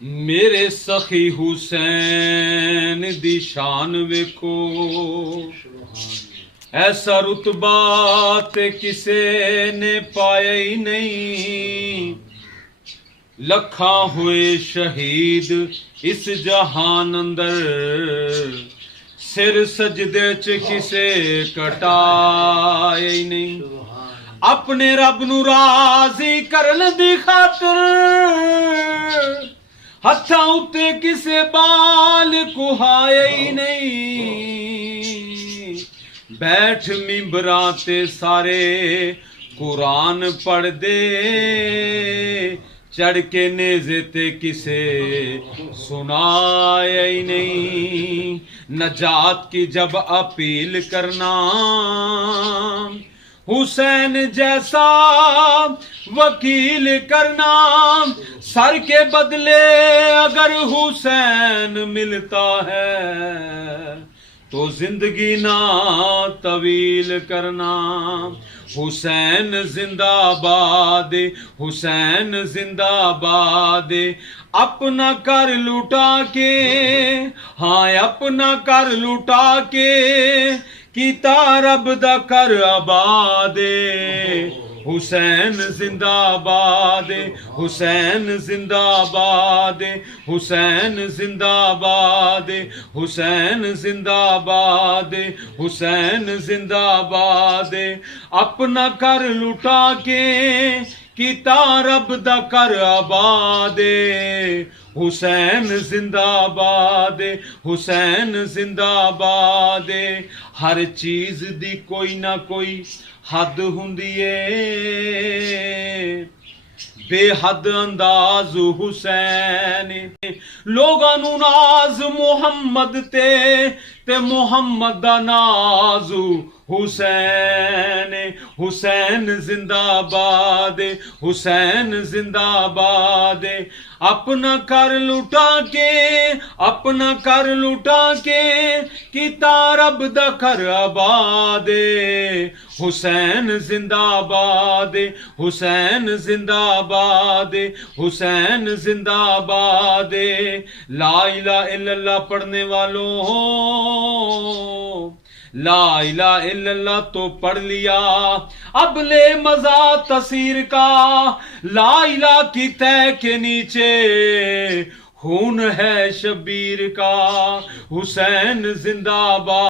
मेरे सखी हुसैन दी शान वेखो, ऐसा रुतबा ते किसे ने पाया ही नहीं। लखा हुए शहीद इस जहान अंदर, सिर सजदे च किसे कटाया ही नहीं। अपने रब नू राजी करन दी खातर हत्थां उत्ते किसे बाल कुहाया ही नहीं। बैठ मिंबरां ते सारे कुरान पढ़ दे, चढ़ के नेज़े ते किसे सुनाया ही नहीं। नजात की जब अपील करना, हुसैन जैसा वकील करना। सर के बदले अगर हुसैन मिलता है तो जिंदगी ना तवील करना। हुसैन जिंदाबाद, हुसैन जिंदाबाद। अपना कर लुटा के, हाँ अपना कर लुटा के, कीता रब दा कर आबाद। हुसैन जिंदाबाद, हुसैन जिंदाबाद, हुसैन जिंदाबाद, हुसैन जिंदाबाद, हुसैन जिंदाबाद। अपना कर लुटा के कीता रब दा कर आबाद। हुसैन जिंदाबाद, हुसैन जिंदाबाद। हर चीज दी कोई ना कोई हद हुंदी ए, बेहद अंदाज हुसैन। लोगां नू नाज मुहम्मद ते मुहम्मद दा नाज हुसैन। हुसैन जिंदाबाद, हुसैन जिंदाबाद। अपना कर लुटा के, अपना कर लुटा के, कीता रब दा कर आबाद। हुसैन जिंदाबाद, हुसैन जिंदाबाद, हुसैन जिंदाबाद। ला इलाहा इल्लल्लाह पढ़ने वालों, ला इलाहा इल्लल्लाह तो पढ़ लिया, अब ले मजा तसीर का। ला इलाहा की तय के नीचे खून है शबीर का। हुसैन जिंदाबाद।